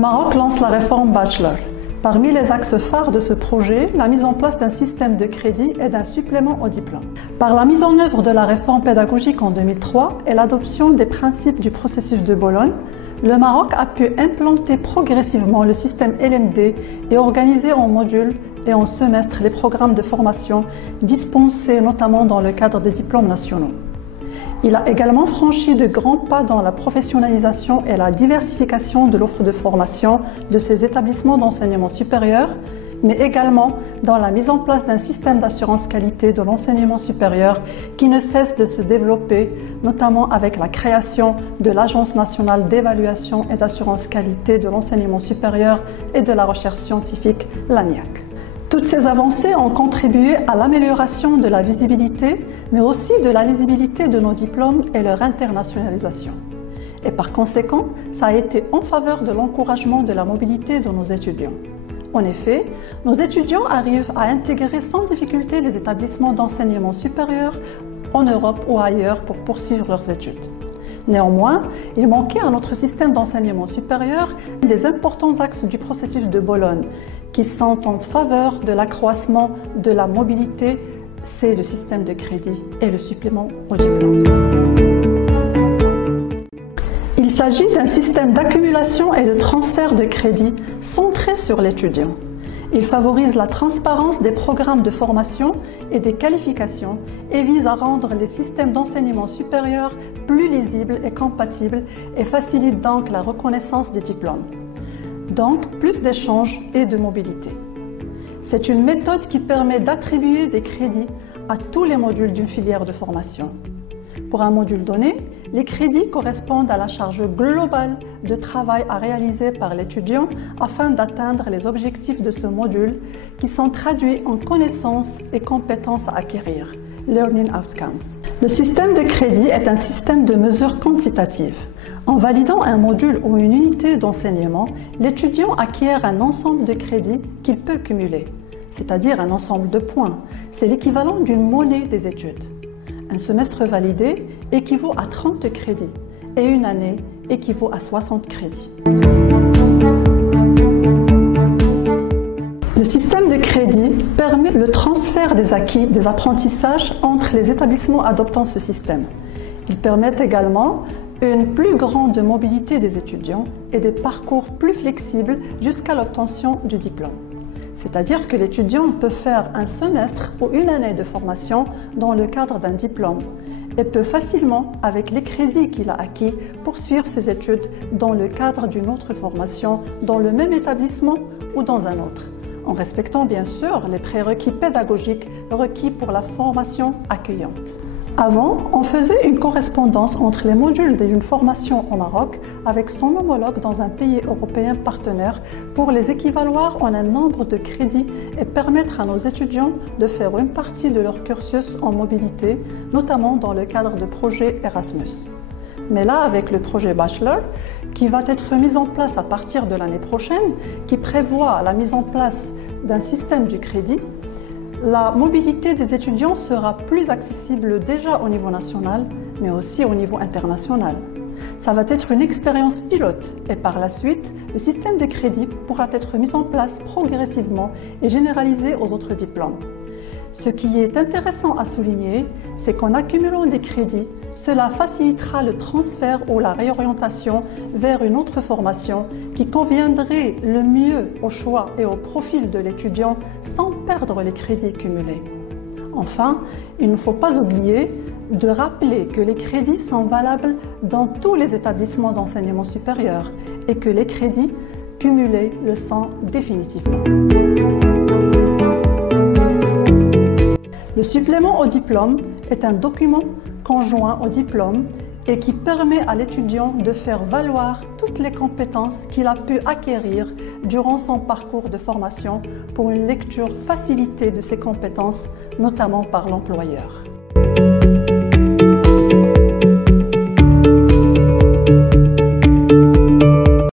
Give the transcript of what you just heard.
Maroc lance la réforme Bachelor. Parmi les axes phares de ce projet, la mise en place d'un système de crédit et d'un supplément au diplôme. Par la mise en œuvre de la réforme pédagogique en 2003 et l'adoption des principes du processus de Bologne, le Maroc a pu implanter progressivement le système LMD et organiser en modules et en semestres les programmes de formation dispensés notamment dans le cadre des diplômes nationaux. Il a également franchi de grands pas dans la professionnalisation et la diversification de l'offre de formation de ces établissements d'enseignement supérieur, mais également dans la mise en place d'un système d'assurance qualité de l'enseignement supérieur qui ne cesse de se développer, notamment avec la création de l'Agence nationale d'évaluation et d'assurance qualité de l'enseignement supérieur et de la recherche scientifique, l'ANIAC. Toutes ces avancées ont contribué à l'amélioration de la visibilité, mais aussi de la lisibilité de nos diplômes et leur internationalisation. Et par conséquent, ça a été en faveur de l'encouragement de la mobilité de nos étudiants. En effet, nos étudiants arrivent à intégrer sans difficulté les établissements d'enseignement supérieur en Europe ou ailleurs pour poursuivre leurs études. Néanmoins, il manquait à notre système d'enseignement supérieur des importants axes du processus de Bologne qui sont en faveur de l'accroissement de la mobilité, c'est le système de crédit et le supplément au diplôme. Il s'agit d'un système d'accumulation et de transfert de crédit centré sur l'étudiant. Il favorise la transparence des programmes de formation et des qualifications et vise à rendre les systèmes d'enseignement supérieur plus lisibles et compatibles et facilite donc la reconnaissance des diplômes. Donc, plus d'échanges et de mobilité. C'est une méthode qui permet d'attribuer des crédits à tous les modules d'une filière de formation. Pour un module donné, les crédits correspondent à la charge globale de travail à réaliser par l'étudiant afin d'atteindre les objectifs de ce module qui sont traduits en connaissances et compétences à acquérir, Learning Outcomes. Le système de crédit est un système de mesures quantitatives. En validant un module ou une unité d'enseignement, l'étudiant acquiert un ensemble de crédits qu'il peut cumuler, c'est-à-dire un ensemble de points. C'est l'équivalent d'une monnaie des études. Un semestre validé équivaut à 30 crédits et une année équivaut à 60 crédits. Le système de crédit permet le transfert des acquis des apprentissages entre les établissements adoptant ce système. Il permet également une plus grande mobilité des étudiants et des parcours plus flexibles jusqu'à l'obtention du diplôme. C'est-à-dire que l'étudiant peut faire un semestre ou une année de formation dans le cadre d'un diplôme et peut facilement, avec les crédits qu'il a acquis, poursuivre ses études dans le cadre d'une autre formation dans le même établissement ou dans un autre, en respectant bien sûr les prérequis pédagogiques requis pour la formation accueillante. Avant, on faisait une correspondance entre les modules d'une formation au Maroc avec son homologue dans un pays européen partenaire pour les équivaloir en un nombre de crédits et permettre à nos étudiants de faire une partie de leur cursus en mobilité, notamment dans le cadre de projets Erasmus. Mais là, avec le projet Bachelor, qui va être mis en place à partir de l'année prochaine, qui prévoit la mise en place d'un système du crédit, la mobilité des étudiants sera plus accessible déjà au niveau national, mais aussi au niveau international. Ça va être une expérience pilote et par la suite, le système de crédit pourra être mis en place progressivement et généralisé aux autres diplômes. Ce qui est intéressant à souligner, c'est qu'en accumulant des crédits, cela facilitera le transfert ou la réorientation vers une autre formation qui conviendrait le mieux au choix et au profil de l'étudiant sans perdre les crédits cumulés. Enfin, il ne faut pas oublier de rappeler que les crédits sont valables dans tous les établissements d'enseignement supérieur et que les crédits cumulés le sont définitivement. Le supplément au diplôme est un document conjoint au diplôme et qui permet à l'étudiant de faire valoir toutes les compétences qu'il a pu acquérir durant son parcours de formation pour une lecture facilitée de ces compétences, notamment par l'employeur.